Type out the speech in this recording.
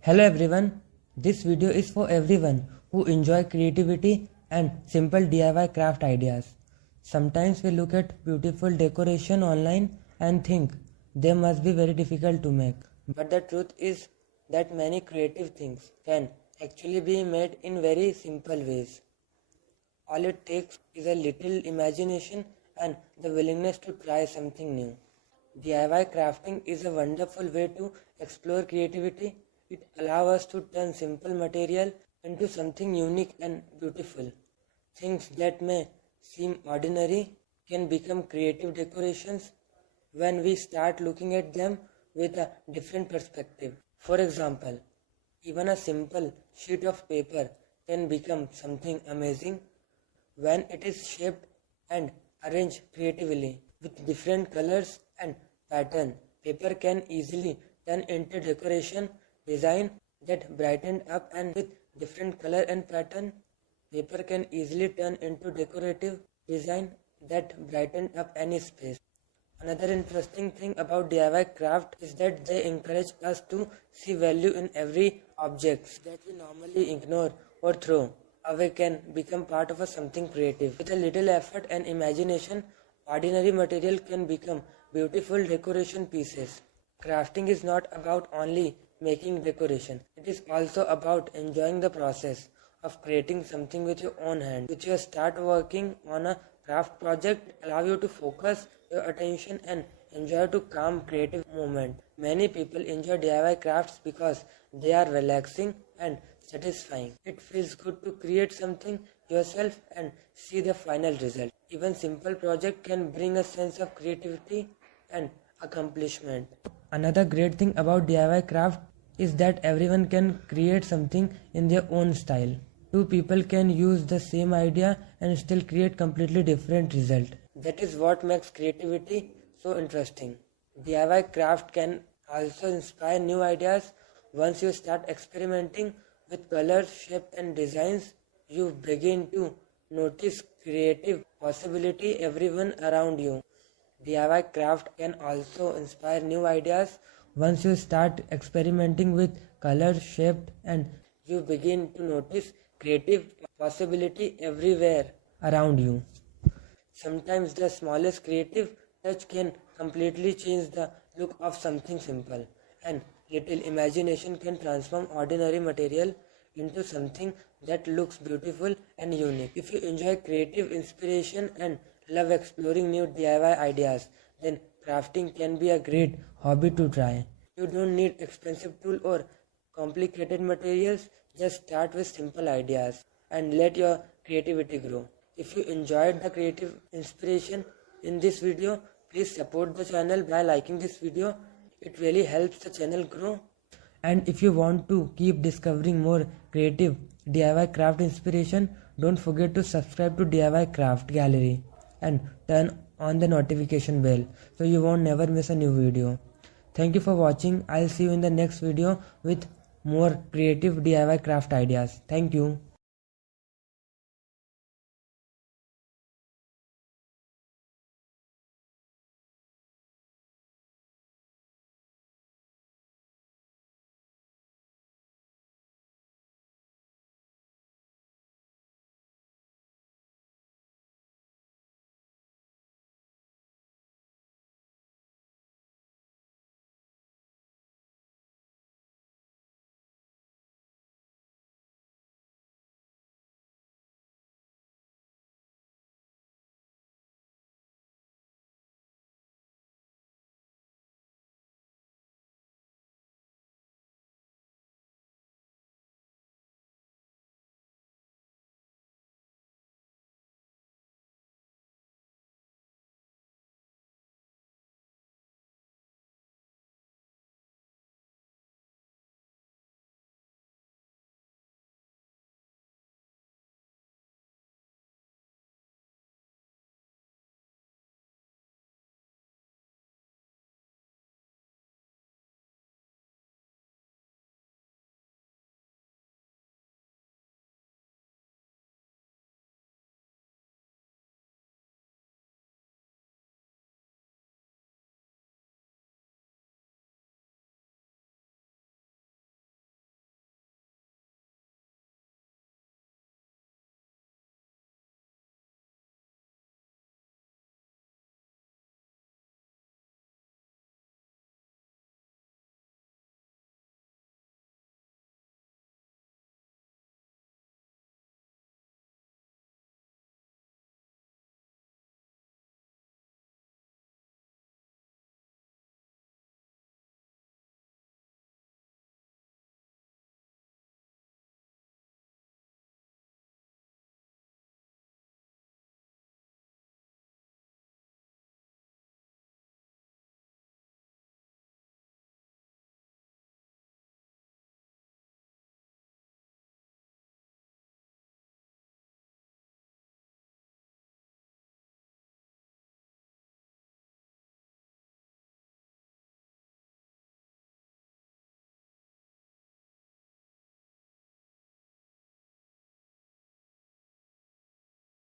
Hello everyone, this video is for everyone who enjoy creativity and simple DIY craft ideas. Sometimes we look at beautiful decoration online and think they must be very difficult to make. But the truth is that many creative things can actually be made in very simple ways. All it takes is a little imagination and the willingness to try something new. DIY crafting is a wonderful way to explore creativity. It allows us to turn simple material into something unique and beautiful. Things that may seem ordinary can become creative decorations when we start looking at them with a different perspective. For example, even a simple sheet of paper can become something amazing when it is shaped and arranged creatively with different colors and pattern. Paper can easily turn into decoration design that brighten up, and with different color and pattern, paper can easily turn into decorative design that brighten up any space. Another interesting thing about DIY craft is that they encourage us to see value in every object that we normally ignore or throw away can become part of something creative. With a little effort and imagination, ordinary material can become beautiful decoration pieces. Crafting is not about only making decoration. It is also about enjoying the process of creating something with your own hand. With your start working on a craft project, allow you to focus your attention and enjoy to calm creative moment. Many people enjoy DIY crafts because they are relaxing and satisfying. It feels good to create something yourself and see the final result. Even simple project can bring a sense of creativity and accomplishment. Another great thing about DIY craft is that everyone can create something in their own style. Two people can use the same idea and still create completely different result. That is what makes creativity so interesting. DIY craft can also inspire new ideas. Once you start experimenting with colors, shape and designs, you begin to notice creative possibility everyone around you. DIY craft can also inspire new ideas. Once you start experimenting with color, shape and you begin to notice creative possibility everywhere around you. Sometimes the smallest creative touch can completely change the look of something simple, and little imagination can transform ordinary material into something that looks beautiful and unique. If you enjoy creative inspiration and love exploring new DIY ideas, then crafting can be a great hobby to try. You don't need expensive tools or complicated materials. Just start with simple ideas and let your creativity grow. If you enjoyed the creative inspiration in this video, please support the channel by liking this video. It really helps the channel grow. And if you want to keep discovering more creative DIY craft inspiration, don't forget to subscribe to DIY Craft Gallery and turn on the notification bell so you won't never miss a new video. Thank you for watching. I'll see you in the next video with more creative DIY craft ideas. Thank you.